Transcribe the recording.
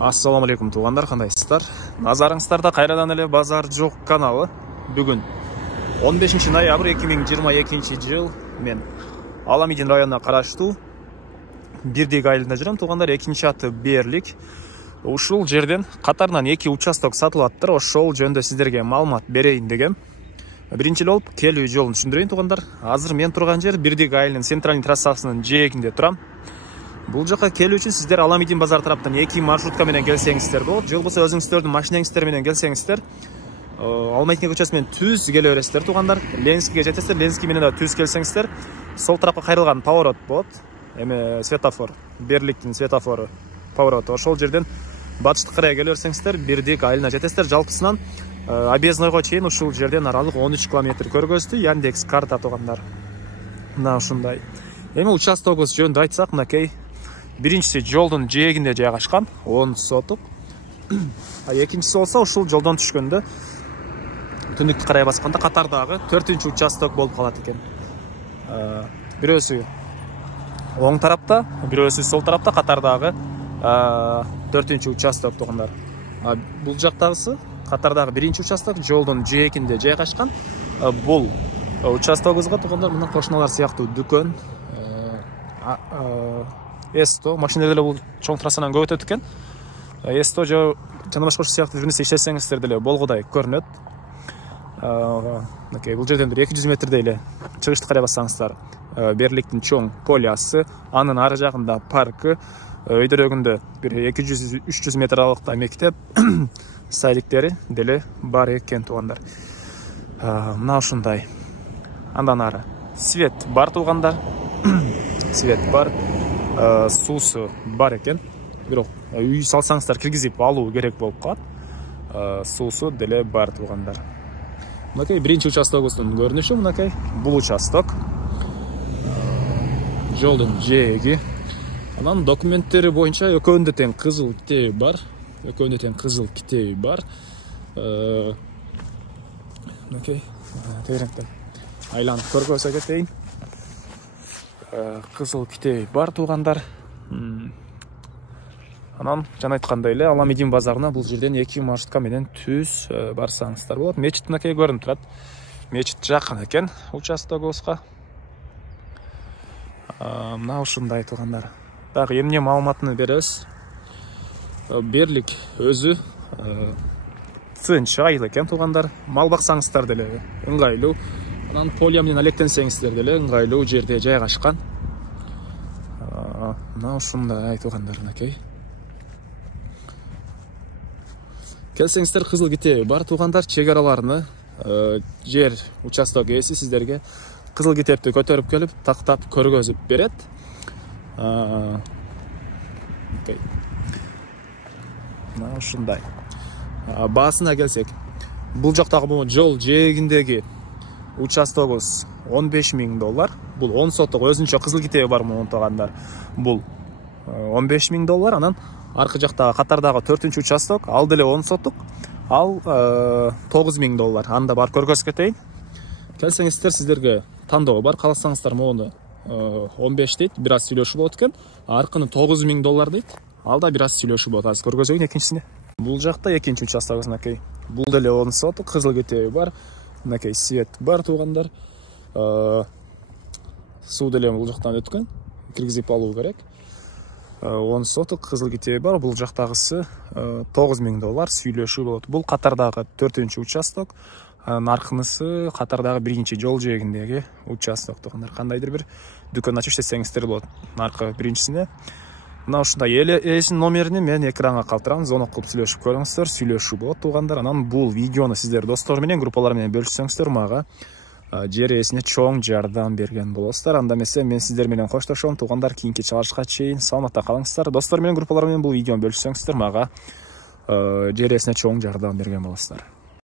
Ассаламу алейкум туугандар, кандайсыздар? Назарыңыздарда кайрадан эле Базар жок каналы. Бүгүн 15 ноябрь 2022 жыл мен Аламидин районуна караштуу Бирдик айылында жүрөм туугандар. Экинчи аты Берлик. Ушул жерден катарынан 2 участок сатылып аттыр. Ошол жөнүндө сиздерге маалымат берейин дегем. Биринчи болуп келүү жолун түшүндүрөйүн туугандар. Азыр мен турган жер Бирдик айылынын центральный трассасынын жээгинде турам. Бул жака келүү үчүн сиздер Аламидин базар тараптан 2 маршрутка менен келсеңиздер болот. Же болбосо өзүңүздөрдүн машинаңыздар менен келсеңиздер, Алмайтин көчөсү менен түз келе бересиздер туугандар. Ленскийге жетесиздер. Ленский менен да түз келсеңиздер, сол тарапка кайрылган поворот болот. Эми светофор, Берликтин светофору повороту. Ошол жерден батыштык карай келе берсеңиздер, Бирдик айылына жетесиздер. Жалпысынан объезднойго чейин ушул жерден аралык 13 километр көргөздү. Яндекс карта туугандар. Мына ушундай. Эми участогубуз жөнүндө айтсак, мынакей биринчиси жолдун жээгинде жайгашкан 10 сотук. Экинчиси болсо ушул жолдон түшкөндө түндүктү карай басканда катардагы 4-үчү участок болуп калат экен. Бирөөсү оң тарапта, бирөөсү сол тарапта катардагы 4-үчү участок туугандар. Бул жактагысы катардагы 1-чи участок жолдун жээгинде жайгашкан. Бул участогубузга туугандар мына кошуналар сыяктуу дүкөн, Эсто, машина деле бул чоң трассанан көп өтөт экен. Эсто же жана башка сыяктуу бир нерсе иштесеңиздер деле болгодай көрүнөт. Мынакей бул жерден бир 200 метрдей эле чыгышты карай бассаңыздар, Берликтин чоң полясы, анын ары жагында паркы, өйдөрөгүндө бир 200-300 метр аралыкта мектеп, садиктери деле бар экен туугандар. Мына ушундай. Андан ары свет бар туугандар. Свет бар. Суусу бар экен. Бирок үй салсаңыздар киргизип алуу керек болуп калат. Суусу деле бар туугандар. Мынакей биринчи участогубуздун көрүнүшү, мынакей бул участок. Жолдун жээги. Анан документтери боюнча экөөндө тең кызыл китеби бар. Экөөндө тең кызыл китеби бар. Мынакей тегеректен айланып көргөзө кетейин. Кызыл китеби бар туугандар. Анан жана айткандай эле Аламидин базарына бул жерден 2 маршрутка менен түз барсаңыздар болот. Мечит мынакей көрүнүп турат. Мечит жакын экен участогубузга. Мына ушундай туугандар. Дагы эмне маалыматын беребиз. Берлик өзү сынчы айыл экен туугандар. Мал баксаңыздар деле ыңгайлуу. Анан полия менен алектенсеңиздер деле ыңгайлуу жерде жайгашкан. Мына ушундай туугандар мынакей. Келсеңиздер кызыл китеби бар туугандар, чек араларыны жер участок ээси сиздерге кызыл китепти көтөрүп келип тактап көргөзүп берет. Мына ушундай. Баасына келсек, бул жактагы жол жээгиндеги участогубуз $15,000. Бул 10 сотук өзүнчө кызыл китеби бар туугандар. Бул $15,000. Анан аркы жактагы катардагы 4-үчү участок, ал деле 10 сотук. Ал $9,000. Анда бар көргөзүп кетейин. Келсеңиздер сиздерге тандоо бар. Кааласаңыздар мону 15 дейт, бир аз сүйлөшүү болот экен. Аркыны $9,000 дейт. Ал да бир аз сүйлөшүү болот. Азыр көргөзөйүн экинчисине. Бул жакта экинчи участогубуз мынакей. Бул деле 10 сотук, кызыл китеби бар. Мынакей свет бар туугандар. Суу деле бул жактан өткөн. Киргизип алуу керек. 10 сотук кызыл китеби бар. Бул жактагысы $9,000 сүйлөшүү болот. Бул катардагы 4-үчү участок. Наркынысы катардагы 1-чи жол жээгиндеги участок туугандар. Кандайдыр бир дүкөн ачып иштесеңиздер болот. Наркы биринчисине. Мына ушундай ээсинин номерин мен экранга калтырам. Звонок кылып сүйлөшүп көрүңүздөр. Сүйлөшүү болот туугандар. Анан бул видеону сиздер достор менен, группалар менен бөлүшсөңүздөр, мага жер ээсине чоң жардам берген болосуздар. Анда эмесе мен сиздер менен коштошом туугандар. Кийинки чыгарышка чейин саламатта калыңыздар. Достор менен, группалар менен бул видеону бөлүшсөңүздөр, мага жер ээсине чоң жардам берген болосуздар.